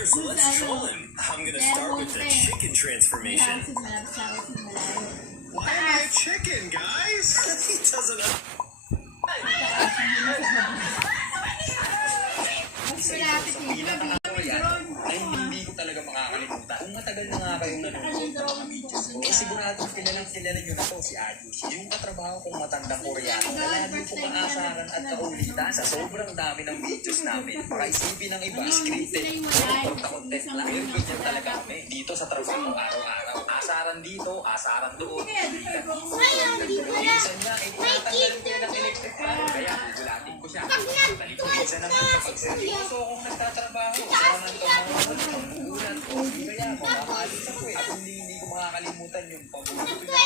here, so let's troll him. I'm gonna start with the chicken transformation. Why am I a chicken, guys? He doesn't know. Ay, hindi ko talaga makakalimutan. Kung matagal na nga kayong nanonood ng mga videos ko, eh siguradong kilala nyo na to si Ayush. Yung katrabaho kong matandang Koreano na lagi kong aasaran at kaulitan sa sobrang dami ng videos namin. Makaisipin ng iba, scripted. Content lang. Pero ganyan talaga kami. Dito sa trabaho araw-araw. Asaran dito, asaran doon. Minsan nga, tinatanggal ko ng electric fan. Kaya gugulatin ko siya. Minsan naman, kapag seryoso akong nagtatrabaho, sarangan ko mga magugulat ko. Kaya makakaalis ako eh. At hindi ko makakalimutan yung paborito niya.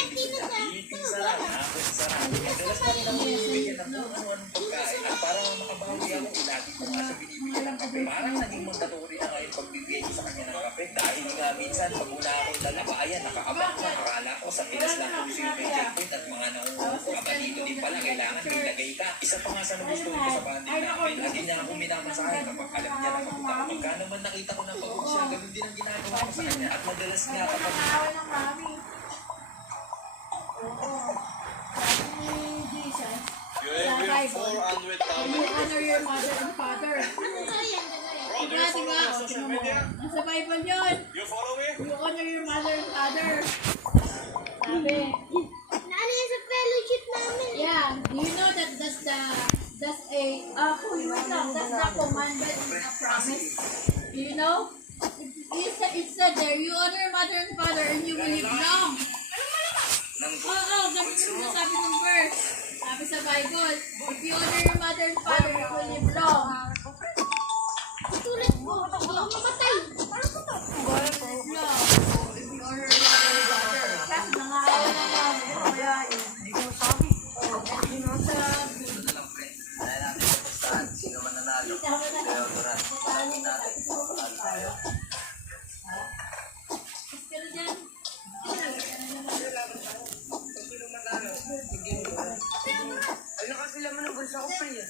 Philippine sarap, Napoli sarap. Madalas na rin ako binibigyan ng kung ano-anong pagkain. At para makabawi ako, lagi ko nga siya binibigyan ng kape. Parang naging mandatory na ngayon pagbibigay ko sa kanya ng kape. Dahil nga minsan, pag una akong lalabayan, nakaabang na. Akala ko sa pilas lang kung sino may checkpoint at mga nangunguha dito din pala. Kailangan may lagay ka. Isa pa nga sa nagustuhan ko sa bandit namin. Lagi niya akong minamasahe kapag alam niya na papunta ko. Pagka naman nakita ko ng pagod siya, ganun din ang ginagawa ko sa kanya. At madalas nga kapag You have 400,000. You honor your mother and father. Bro, do you follow me on social media? Nasa Bible yun. You follow me? You honor your mother and father. Sabi. Ano yan sa fellowship namin? Yeah. Do you know that that's the commandment and a promise? Do you know? It said there, you honor your mother and father and you will live long. Oo, ganun yung sabi ng verse. Sabi sa Bible, if you honor your mother and father, you will live long. Tulad ko, hindi ako mamatay. Live long. If you honor your mother and father. Nangahawa naman. Kaya, hindi ko sabi. Hindi mo sabi. sino man nanalo. Kaya oras. Natin tayo. Pero dyan, Ay, nakasila mo ng bulsa ko pa yan.